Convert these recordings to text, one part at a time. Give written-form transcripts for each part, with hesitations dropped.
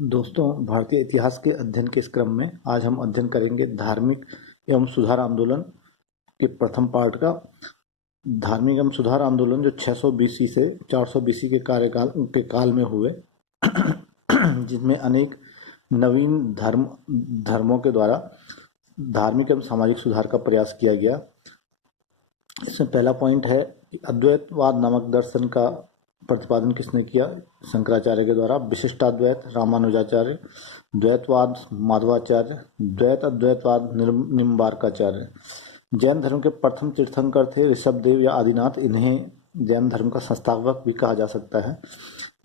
दोस्तों, भारतीय इतिहास के अध्ययन के इस क्रम में आज हम अध्ययन करेंगे धार्मिक एवं सुधार आंदोलन के प्रथम पार्ट का। धार्मिक एवं सुधार आंदोलन जो 600 बीसी से 400 बीसी के काल में हुए, जिसमें अनेक नवीन धर्मों के द्वारा धार्मिक एवं सामाजिक सुधार का प्रयास किया गया। इसमें पहला पॉइंट है कि अद्वैतवाद नामक दर्शन का प्रतिपादन किसने किया? शंकराचार्य के द्वारा। विशिष्टाद्वैत रामानुजाचार्य, द्वैतवाद माधवाचार्य, द्वैत अद्वैतवाद निम्बार्काचार्य। जैन धर्म के प्रथम तीर्थंकर थे ऋषभदेव या आदिनाथ। इन्हें जैन धर्म का संस्थापक भी कहा जा सकता है।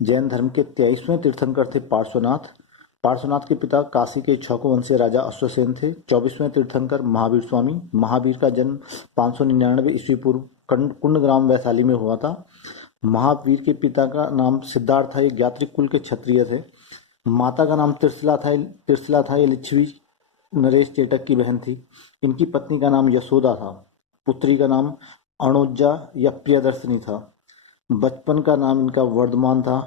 जैन धर्म के 23वें तीर्थंकर थे पार्श्वनाथ। पार्श्वनाथ के पिता काशी के इक्ष्वाकु वंशीय राजा अश्वसेन थे। 24वें तीर्थंकर महावीर स्वामी। महावीर का जन्म 599 ईस्वी पूर्व कुंडग्राम वैशाली में हुआ था। महावीर के पिता का नाम सिद्धार्थ था, ये ज्ञात्रिक कुल के क्षत्रिय थे। माता का नाम त्रिशला था, ये लिच्छवी नरेश चेटक की बहन थी। इनकी पत्नी का नाम यशोदा था। पुत्री का नाम अणुजा या प्रियदर्शनी था। बचपन का नाम इनका वर्धमान था।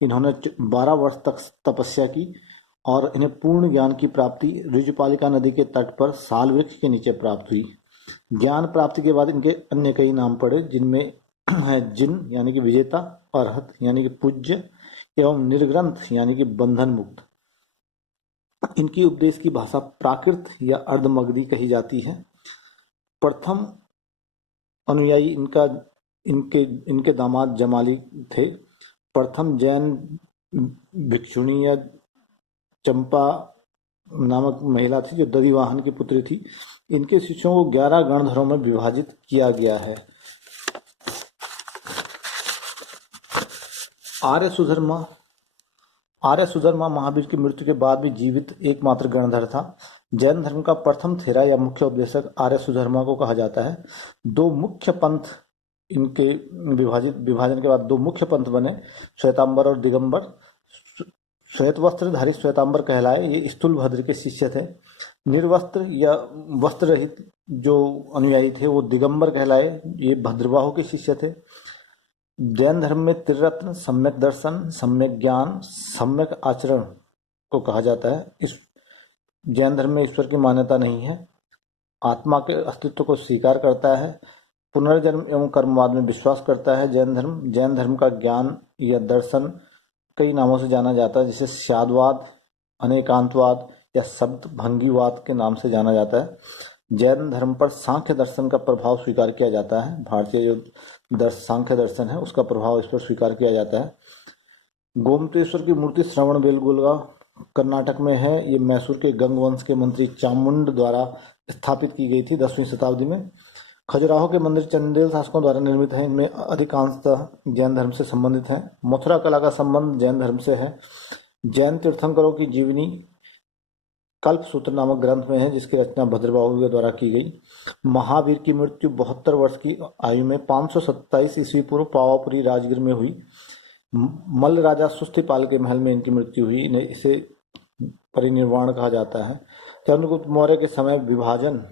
इन्होंने 12 वर्ष तक तपस्या की और इन्हें पूर्ण ज्ञान की प्राप्ति ऋजुपालिका नदी के तट पर साल वृक्ष के नीचे प्राप्त हुई। ज्ञान प्राप्ति के बाद इनके अन्य कई नाम पड़े, जिनमें है जिन यानी कि विजेता, अरहत यानी कि पूज्य, एवं निर्ग्रंथ यानी कि बंधन मुक्त। इनकी उपदेश की भाषा प्राकृत या अर्धमगधी कही जाती है। प्रथम अनुयायी इनके दामाद जमाली थे। प्रथम जैन भिक्षुणी या चंपा नामक महिला थी जो दधिवाहन की पुत्री थी। इनके शिष्यों को 11 गणधरों में विभाजित किया गया है। आर्य सुधर्मा महावीर की मृत्यु के बाद भी जीवित एकमात्र गणधर था। जैन धर्म का प्रथम थेरा या मुख्य उपदेशक आर्य सुधर्मा को कहा जाता है। दो मुख्य पंथ इनके विभाजन के बाद दो मुख्य पंथ बने, श्वेतांबर और दिगंबर। श्वेत वस्त्रधारी श्वेतांबर कहलाए, ये स्थूलभद्र के शिष्य थे। निर्वस्त्र या वस्त्र रहित जो अनुयायी थे वो दिगंबर कहलाए, ये भद्रबाहु के शिष्य थे। जैन धर्म में त्रिरत्न सम्यक दर्शन, सम्यक ज्ञान, सम्यक आचरण को कहा जाता है। इस जैन धर्म में ईश्वर की मान्यता नहीं है। आत्मा के अस्तित्व को स्वीकार करता है। पुनर्जन्म एवं कर्मवाद में विश्वास करता है। जैन धर्म का ज्ञान या दर्शन कई नामों से जाना जाता है, जैसे स्यादवाद, अनेकांतवाद या शब्द भंगीवाद के नाम से जाना जाता है। जैन धर्म पर सांख्य दर्शन का प्रभाव स्वीकार किया जाता है। भारतीय जो सांख्य दर्शन है उसका प्रभाव इस पर स्वीकार किया जाता है। गोमतेश्वर की मूर्ति श्रवण बेलगोला कर्नाटक में है। ये मैसूर के गंग वंश के मंत्री चामुंड द्वारा स्थापित की गई थी 10वीं शताब्दी में। खजुराहो के मंदिर चंदेल शासकों द्वारा निर्मित है। इनमें अधिकांशतः जैन धर्म से संबंधित है। मथुरा कला का संबंध जैन धर्म से है। जैन तीर्थंकरों की जीवनी कल्प सूत्र नामक ग्रंथ में है, जिसकी रचना भद्रबाहु के द्वारा की गई। महावीर की मृत्यु 72 वर्ष की आयु में 527 ईस्वी पूर्व पावापुरी राजगीर में हुई। मल्ल राजा सुस्तिपाल के महल में इनकी मृत्यु हुई। इसे परिनिर्वाण कहा जाता है। चंद्रगुप्त मौर्य के समय विभाजन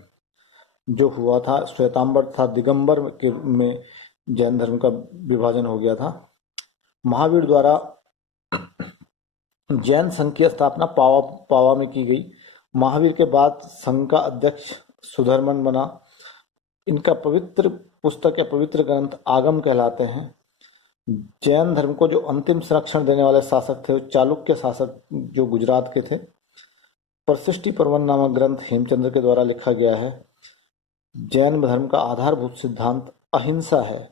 जो हुआ था, श्वेतांबर तथा दिगंबर के में जैन धर्म का विभाजन हो गया था। महावीर द्वारा जैन संघ की स्थापना पावा में की गई। महावीर के बाद संघ का अध्यक्ष सुधर्मन बना। इनका पवित्र पुस्तक या पवित्र ग्रंथ आगम कहलाते हैं। जैन धर्म को जो अंतिम संरक्षण देने वाले शासक थे वो चालुक्य शासक जो गुजरात के थे। प्रशिष्टि पर्वन नामक ग्रंथ हेमचंद्र के द्वारा लिखा गया है। जैन धर्म का आधारभूत सिद्धांत अहिंसा है।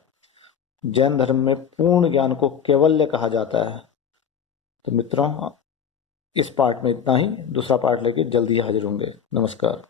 जैन धर्म में पूर्ण ज्ञान को कैवल्य कहा जाता है। तो मित्रों, इस पार्ट में इतना ही। दूसरा पार्ट लेके जल्दी हाजिर होंगे। नमस्कार।